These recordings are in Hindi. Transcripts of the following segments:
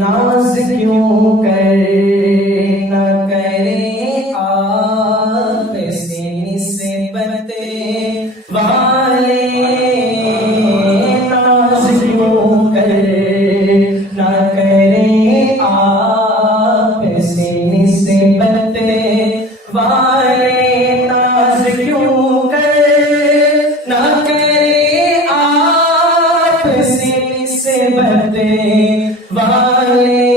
नाज क्यों कर न करे आपसे निस्बत वाले, नाज क्यों कर न करे आपसे निस्बत वाले, नाज क्यों कर न करे आपसे निस्बत वाले।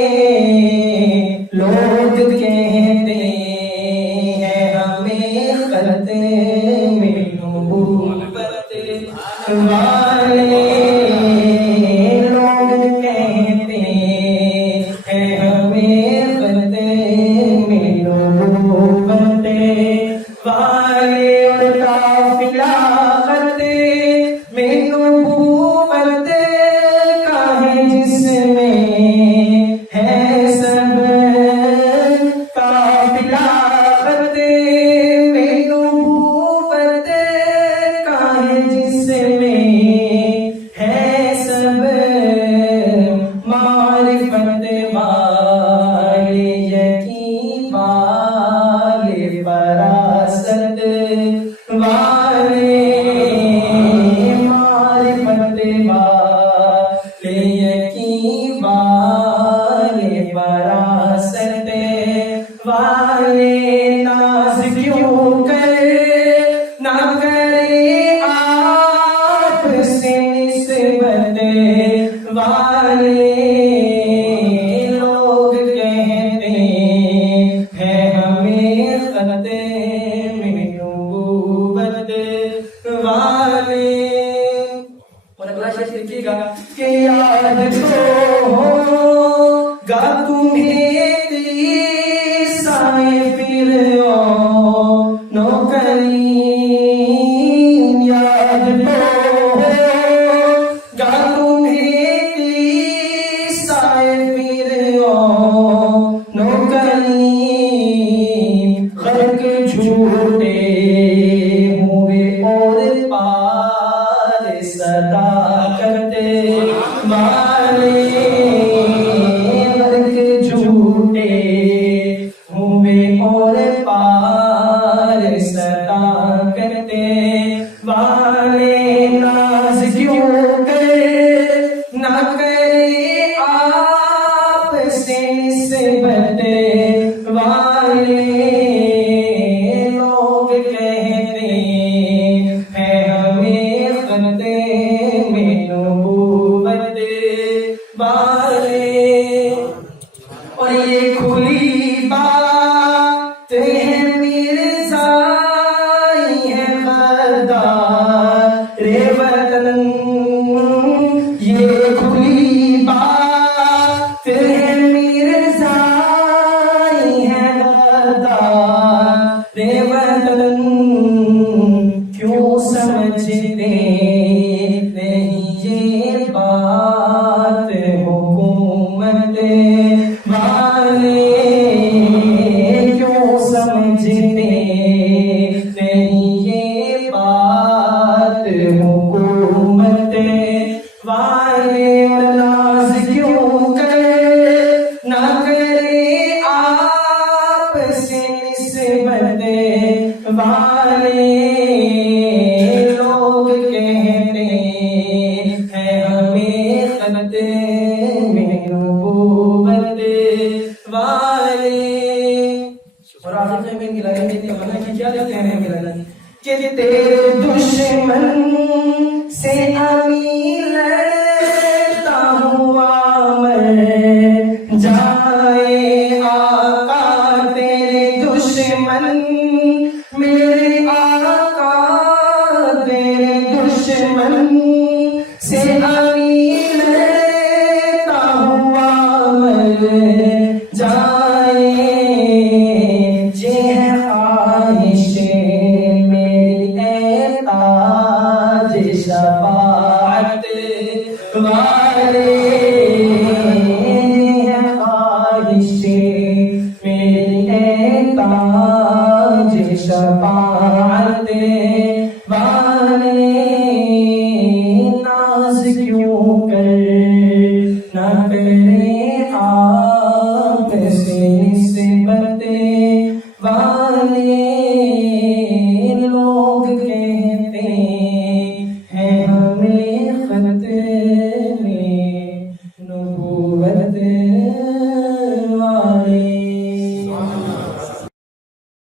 लोग कहते हैं हमें खत में नबूवत वाले, लोग कहते हैं हमें खत में नबूवत वाले, और काफिला खत में नबूवत का है जिसमें है सब, काफिला खत में नबूवत का है जिसमें है सब, मारिफत वाले यकीन वाले फरासत वाले, मारिफत वाले यकीन वाले फरासत वाले, नाज क्यों कर ना करे आपसे निस्बत वाले। लोग कहते हैं हमें खत में नबूवत वाले। और अगला शेर लिखिएगा कि याद तो होगा तुम्हें साए फिरऔन करीम, याद तो होगा तुम्हें साए फिरऔन करीम, खल्क झूठे हुए और पार सदाकत वाले, खल्क झूठे हुए और पार सदाकत वाले, नाज क्यों कर ना करे आपसे निस्बत वाले। लोग कहते हैं हमें खत में नबूवत वाले, और ये खुली बात है मिर्ज़ा है गद्दार रे वतन, ये खुली बात है मिर्ज़ा है गद्दार रे वतन, क्यों समझते नहीं ये बात हुकूमत वाले, क्यों समझते नहीं ये बात हुकूमत वाले। और नाज क्यों कर ना करे आपसे निस्बत वाले, लोग कहते हैं हमें खत में नबूवत वाले। और आखिर में इनकी लाइन देती है क्या देते हैं इनकी लाइन कि तेरे दुश्मन से अमीर लड़ता हुआ मर जाए आका, तेरे दुश्मन मेरे आका, तेरे दुश्मन से अमीर लड़ता हुआ मर जाए, जे है ख्वाहिश मेरी ताज शफाअत वाले, ख्वाहिश मेरी ताज शफाअत वाले, नाज क्यों कर न करे आज